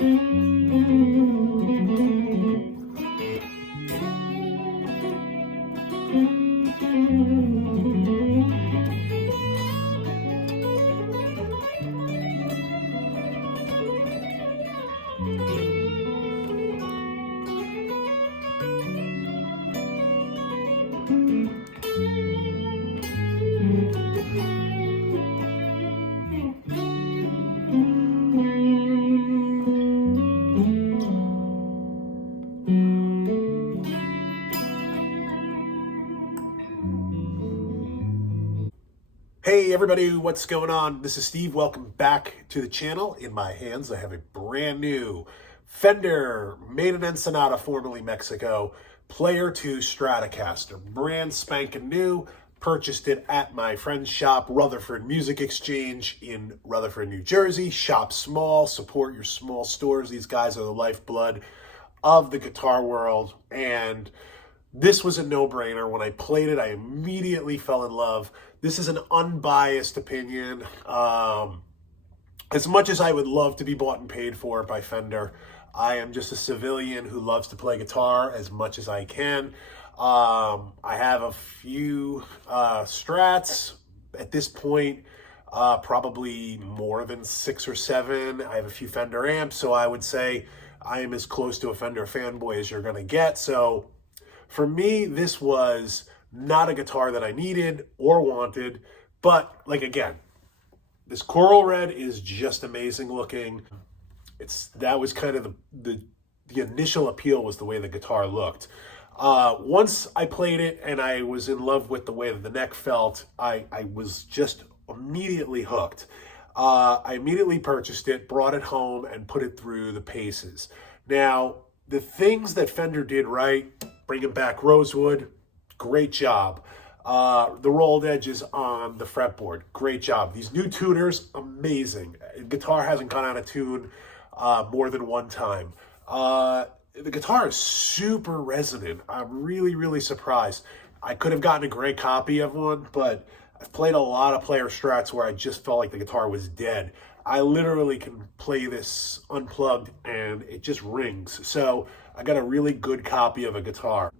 Hey everybody, what's going on? This is Steve. Welcome back to the channel. In my hands, I have a brand new Fender, made in Ensenada, formerly Mexico, Player II Stratocaster. Brand spanking new. Purchased it at my friend's shop, Rutherford Music Exchange in Rutherford, New Jersey. Shop small, support your small stores. These guys are the lifeblood of the guitar world, and this was a no-brainer. When I played it, I immediately fell in love. This is an unbiased opinion. As much as I would love to be bought and paid for by Fender, I am just a civilian who loves to play guitar as much as I can. I have a few Strats at this point, probably more than 6 or 7. I have a few Fender amps, so I would say I am as close to a Fender fanboy as you're going to get. So for me, this was not a guitar that I needed or wanted, but like, again, this coral red is just amazing looking. That was kind of the initial appeal, was the way the guitar looked. Once I played it and I was in love with the way that the neck felt, I was just immediately hooked. I immediately purchased it, brought it home, and put it through the paces. Now, the things that Fender did right, bringing back rosewood, great job. The rolled edges on the fretboard, great job. These new tuners, amazing. Guitar hasn't gone out of tune more than one time. The guitar is super resonant. I'm really, really surprised. I could have gotten a great copy of one, but I've played a lot of Player Strats where I just felt like the guitar was dead. I literally can play this unplugged and it just rings. So I got a really good copy of a guitar.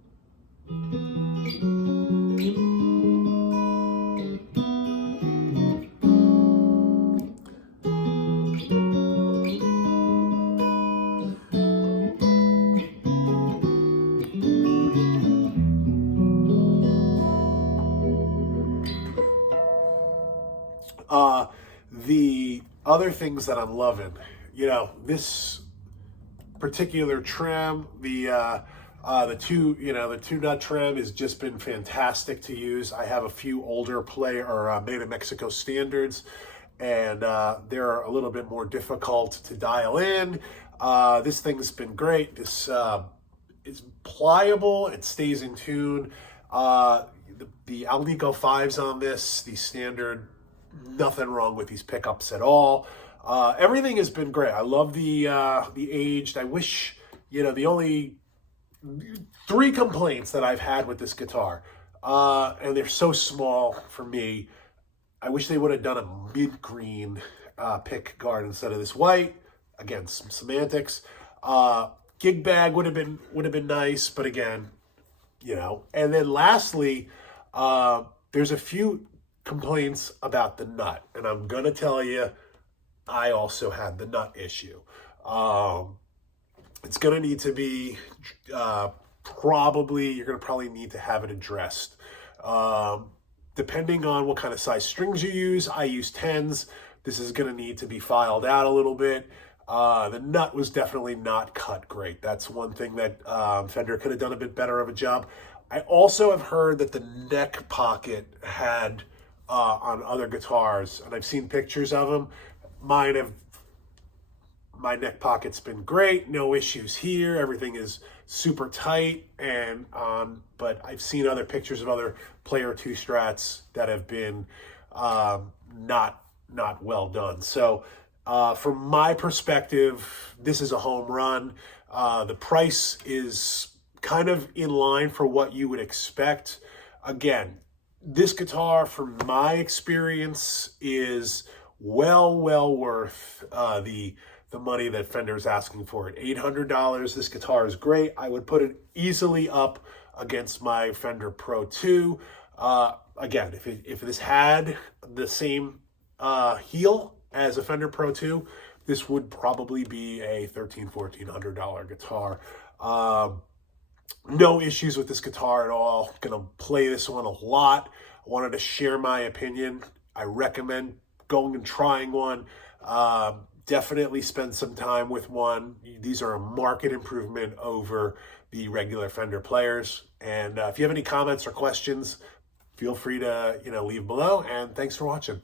The other things that I'm loving, this particular trim, the two nut trim has just been fantastic to use. I have a few older made in Mexico standards, and they're a little bit more difficult to dial in. This thing's been great. This is pliable. It stays in tune. The Alnico 5s on this, the standard, nothing wrong with these pickups at all. Everything has been great. I love the aged. I wish, the only 3 complaints that I've had with this guitar, and they're so small for me. I wish they would have done a mint green pick guard instead of this white. Again, some semantics. Gig bag would have been nice, but again, And then lastly, there's a few complaints about the nut, and I'm gonna tell you, I also had the nut issue. It's gonna need to be you're gonna probably need to have it addressed. Depending on what kind of size strings you use, I use 10s. This is gonna need to be filed out a little bit. The nut was definitely not cut great. That's one thing that Fender could have done a bit better of a job. I also have heard that the neck pocket had on other guitars, and I've seen pictures of them. My neck pocket's been great, no issues here. Everything is super tight, but I've seen other pictures of other Player II Strats that have been not well done. So from my perspective, this is a home run. The price is kind of in line for what you would expect. Again, this guitar, from my experience, is well worth the the money that Fender is asking for it. $800. This guitar is great. I would put it easily up against my Fender Pro II. Again, if this had the same heel as a Fender Pro II, this would probably be a $1,300-$1,400 guitar. No issues with this guitar at all. Gonna play this one a lot. I wanted to share my opinion. I recommend going and trying one. Definitely spend some time with one. These are a market improvement over the regular Fender players. And if you have any comments or questions, feel free to leave below. And thanks for watching.